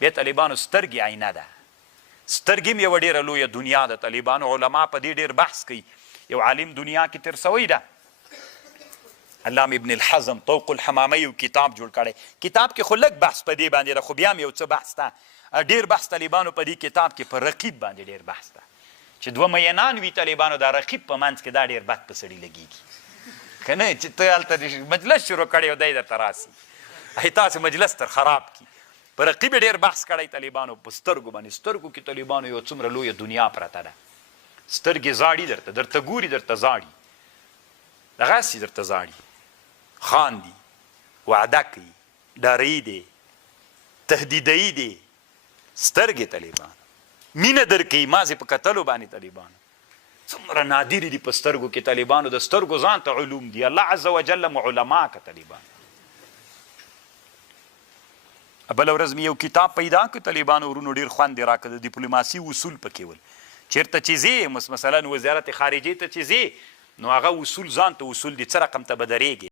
بیا طالبانو سترګې آینه ده. سترګې هم یوه ډېره لویه دنیا ده. طالبانو علما په دې ډېر بحث کوي. یو عالم دنیا کې تېر سوی ده، علامه ابن الحزم طوق الحمامه یو کتاب جوړ کړی. کتاب کې خو لږ بحث په دې باندې ده، خو بیا هم یو څه بحث ده. ډېر بحث طالبانو په دې کتاب کې په رقیب باندې ډېر بحث ده، چې دوه مینان وي طالبانو، دا رقیب په منځ کې دا ډېر بد په سړي لګېږي که نه، چې ته هلته مجلس شروع کړی او دی درته راسي تاسې مجلس تر خراب کړي. په رقیب یې ډېر بحث کړی طالبانو په سترګو باندې. سترګو کې طالبانو یو څومره لویه دنیا پرته ده. سترګې زاړي درته ګوري، درته زاړي، دغسې درته زاړي، خاندي، وعده کوي، ډاري دی، تهدیدوي دی. سترګې طالبانو مینه درکوي مازې په کتلو باندې. طالبانو څومره نادرې دي په سترګو کې طالبانو. د سترګو ځان ته علوم دي، الله عز وجل مو علما که طالبانو. بله ورځ مې یو کتاب پیدا که طالبانو، ورونو ډېر خوند یې راکړه. د ډیپلوماسي اصول پکې ول. چېرته چې ځې مثلا وزارت خارجې ته چې ځې نو هغه اصول ځان ته اصول دي، څه رقم ته به درېږې.